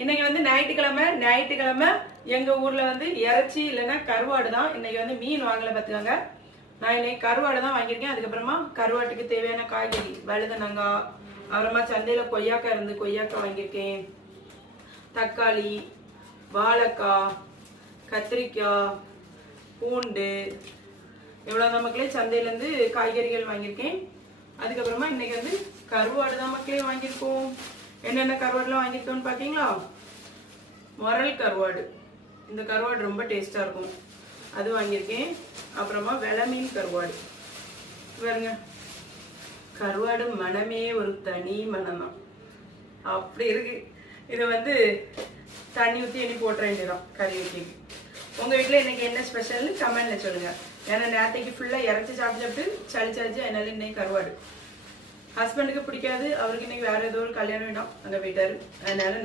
இன்னைக்கு வந்து ஞாயிற்றுக்கிழமை எங்க ஊர்ல வந்து இறைச்சி இல்லைன்னா கருவாடு தான். இன்னைக்கு வந்து மீன் வாங்கல பார்த்துக்கோங்க. நான் இன்னைக்கு கருவாடு தான் வாங்கியிருக்கேன். அதுக்கப்புறமா கருவாட்டுக்கு தேவையான காய்கறி வழுதனங்காய், அப்புறமா சந்தையில கொய்யாக்காய் வாங்கியிருக்கேன், தக்காளி, வாழைக்காய், கத்திரிக்காய், பூண்டு, இவ்வளவுதான் மக்களே சந்தையிலேருந்து காய்கறிகள் வாங்கியிருக்கேன். அதுக்கப்புறமா இன்னைக்கு வந்து கருவாடு தான் மக்களே வாங்கியிருக்கோம். என்னென்ன கருவாடுலாம் வாங்கியிருக்கோம்னு பார்த்தீங்களா? முரல் கருவாடு, இந்த கருவாடு ரொம்ப டேஸ்டா இருக்கும், அது வாங்கியிருக்கேன். அப்புறமா வெளமீன் கருவாடு பாருங்க, கருவாடு மனமே ஒரு தனி மனம் தான், அப்படி இருக்கு. இதை வந்து தண்ணி ஊற்றி எண்ணி போட்டுற வேண்டியதான் கறி ஊற்றி. உங்க வீட்டில் இன்னைக்கு என்ன ஸ்பெஷல்னு கமெண்ட்ல சொல்லுங்க. ஏன்னா நேரத்தைக்கு ஃபுல்லாக இறச்சி சாப்பிட்டு சளிச்சாச்சு, அதனால இன்னைக்கு கருவாடு. ஹஸ்பண்டுக்கு பிடிக்காது, அவருக்கு இன்னைக்கு வேற ஏதோ ஒரு கல்யாணம் வேண்டாம் அங்கே போயிட்டாரு, அதனால